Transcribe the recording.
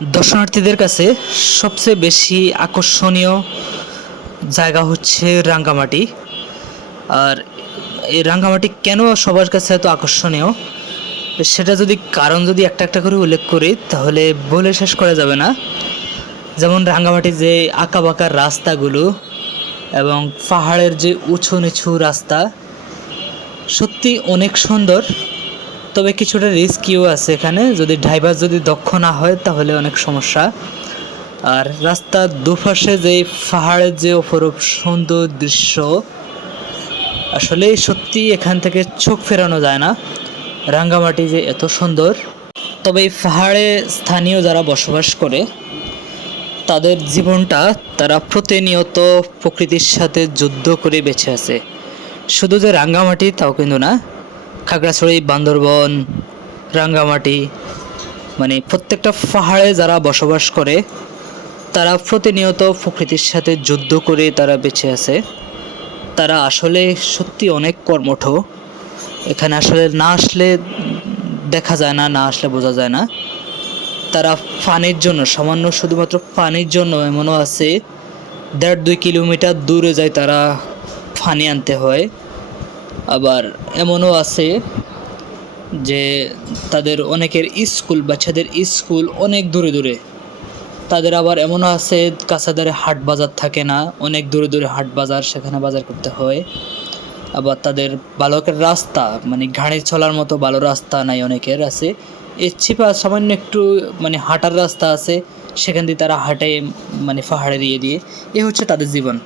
দর্শনার্থীদের কাছে সবচেয়ে বেশি আকর্ষণীয় জায়গা হচ্ছে রাঙ্গামাটি। আর এই রাঙ্গামাটি কেন সবার কাছে এত আকর্ষণীয়, সেটা যদি একটা একটা করে উল্লেখ করি তাহলে বলে শেষ করা যাবে না। যেমন রাঙ্গামাটির যে আঁকাবাঁকা রাস্তাগুলো এবং পাহাড়ের যে উঁচু নিচু রাস্তা, সত্যি অনেক সুন্দর। তবে কিছুটা রিস্কিও আছে এখানে, যদি ড্রাইভার দক্ষ না হয় তাহলে অনেক সমস্যা। আর রাস্তার দুপাশে যে পাহাড়ের যে অপরূপ সুন্দর দৃশ্য, আসলে সত্যি এখান থেকে চোখ ফেরানো যায় না, রাঙ্গামাটি যে এত সুন্দর। তবে এই পাহাড়ে স্থানীয় যারা বসবাস করে তাদের জীবনটা, তারা প্রতিনিয়ত প্রকৃতির সাথে যুদ্ধ করে বেঁচে আছে। শুধু যে রাঙ্গামাটি তাও কিন্তু না, খাগড়াছড়ি, বান্দরবন, রাঙ্গামাটি, মানে প্রত্যেকটা পাহাড়ে যারা বসবাস করে তারা প্রতিনিয়ত প্রকৃতির সাথে যুদ্ধ করে তারা বেঁচে আছে। তারা আসলে সত্যি অনেক কর্মঠ। এখানে আসলে না আসলে দেখা যায় না, না আসলে বোঝা যায় না। তারা পানির জন্য, সামান্য শুধুমাত্র পানির জন্য এমনও আছে 1.5-2 কিলোমিটার দূরে যায় তারা পানি আনতে হয়। আবার এমনও আছে যে তাদের অনেকের স্কুল, বাচ্চাদের স্কুল অনেক দূরে দূরে। তাদের আবার এমনও আছে কাছাদারে হাট বাজার থাকে না, অনেক দূরে দূরে হাট বাজার, সেখানে বাজার করতে হয়। আবার তাদের বালকের রাস্তা, মানে গাড়ি চলার মতো ভালো রাস্তা নাই, অনেকের আছে এর চিপা সামান্য একটু মানে হাঁটার রাস্তা আছে, সেখান দিয়ে তারা হাঁটে, মানে পাহাড়ে দিয়ে এ হচ্ছে তাদের জীবন।